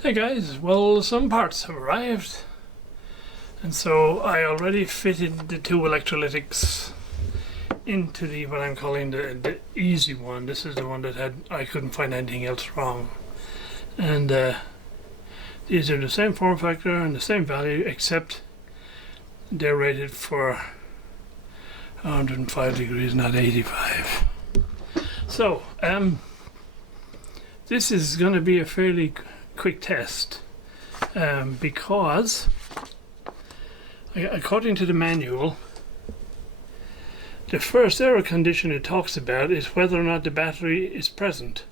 Hey guys, well, some parts have arrived, and so I already fitted the two electrolytics into the what I'm calling the easy one. This is the one that I couldn't find anything else wrong, and these are the same form factor and the same value, except they're rated for 105 degrees, not 85. So this is going to be a fairly quick test because according to the manual, the first error condition it talks about is whether or not the battery is present,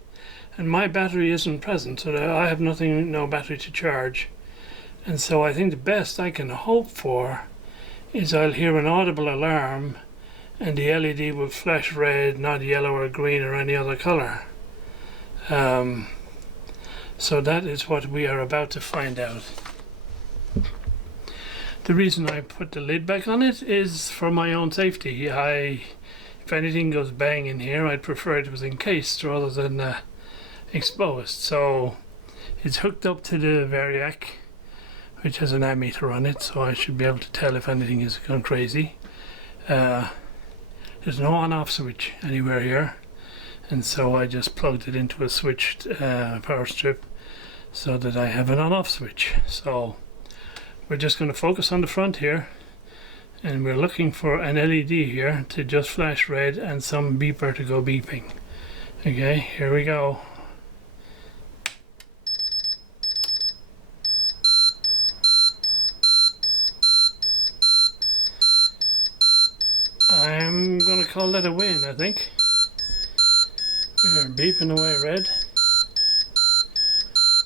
and my battery isn't present, so I have no battery to charge. And so I think the best I can hope for is I'll hear an audible alarm and the LED will flash red, not yellow or green or any other color. So that is what we are about to find out. The reason I put the lid back on it is for my own safety. If anything goes bang in here, I'd prefer it was encased rather than exposed. So it's hooked up to the Variac, which has an ammeter on it, so I should be able to tell if anything is gone crazy. There's no on-off switch anywhere here, and so I just plugged it into a switched power strip so that I have an on-off switch. So we're just going to focus on the front here, and we're looking for an LED here to just flash red and some beeper to go beeping. Okay, here we go. I'm going to call that a win, I think. We're beeping away red.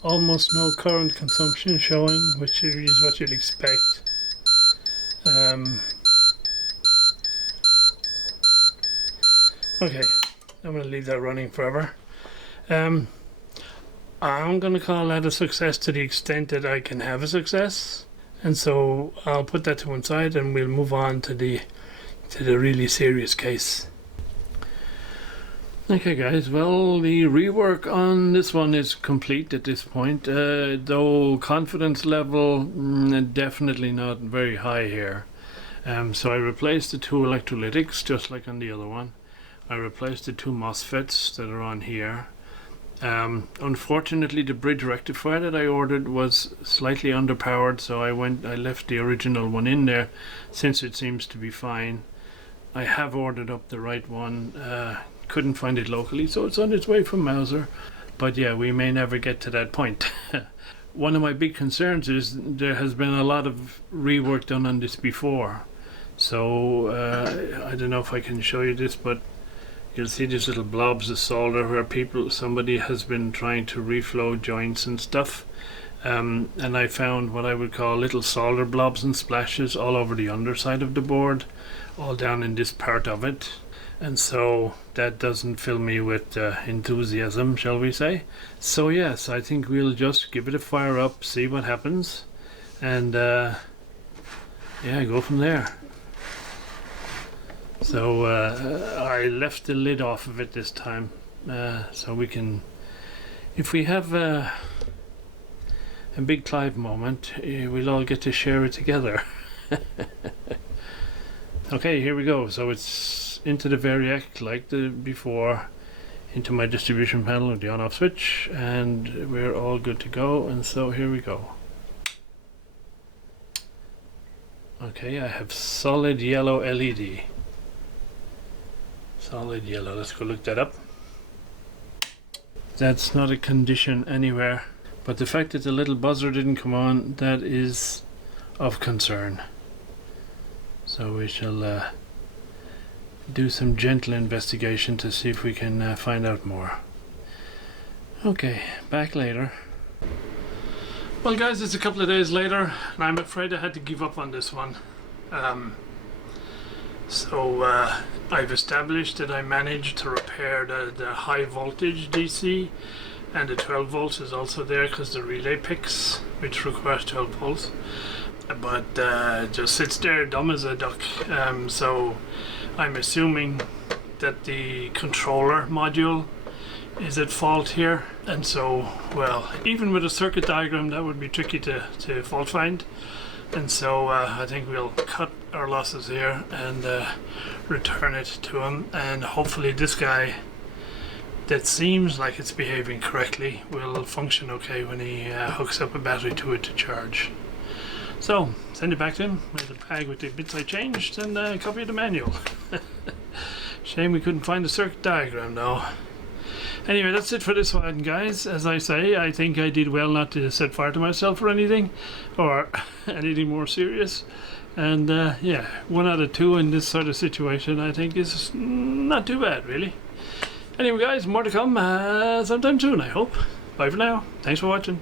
Almost no current consumption showing, which is what you'd expect. Okay, I'm going to leave that running forever. I'm going to call that a success to the extent that I can have a success, and so I'll put that to one side and we'll move on to the really serious case. Okay guys, well, the rework on this one is complete at this point, though confidence level definitely not very high here. So I replaced the two electrolytics just like on the other one. I replaced the two MOSFETs that are on here. Unfortunately, the bridge rectifier that I ordered was slightly underpowered, so I left the original one in there since it seems to be fine. I have ordered up the right one. Couldn't find it locally, so it's on its way from Mauser, but yeah, we may never get to that point. One of my big concerns is there has been a lot of rework done on this before, so I don't know if I can show you this, but you'll see these little blobs of solder where somebody has been trying to reflow joints and stuff, and I found what I would call little solder blobs and splashes all over the underside of the board, all down in this part of it. And so that doesn't fill me with enthusiasm, shall we say. So yes, I think we'll just give it a fire up, see what happens, and yeah, go from there. So I left the lid off of it this time, so we can, if we have a big Clive moment, we'll all get to share it together. Okay, here we go. So it's into the Variac like before, into my distribution panel with the on-off switch, and we're all good to go. And so here we go. Okay, I have solid yellow LED. Solid yellow. Let's go look that up. That's not a condition anywhere, but the fact that the little buzzer didn't come on, that is of concern. So we shall do some gentle investigation to see if we can find out more. Okay, back later. Well guys, it's a couple of days later, and I'm afraid I had to give up on this one. I've established that I managed to repair the high voltage DC, and the 12 volts is also there because the relay picks, which requires 12 volts. But just sits there dumb as a duck. So I'm assuming that the controller module is at fault here, and so, well, even with a circuit diagram that would be tricky to fault find, and so I think we'll cut our losses here and return it to him, and hopefully this guy that seems like it's behaving correctly will function okay when he hooks up a battery to it to charge. So send it back to him with a bag with the bits I changed and a copy of the manual. Shame we couldn't find the circuit diagram though. Anyway, that's it for this one, guys. As I say, I think I did well not to set fire to myself or anything, or anything more serious. And yeah, 1 out of 2 in this sort of situation I think is not too bad, really. Anyway, guys, more to come sometime soon, I hope. Bye for now. Thanks for watching.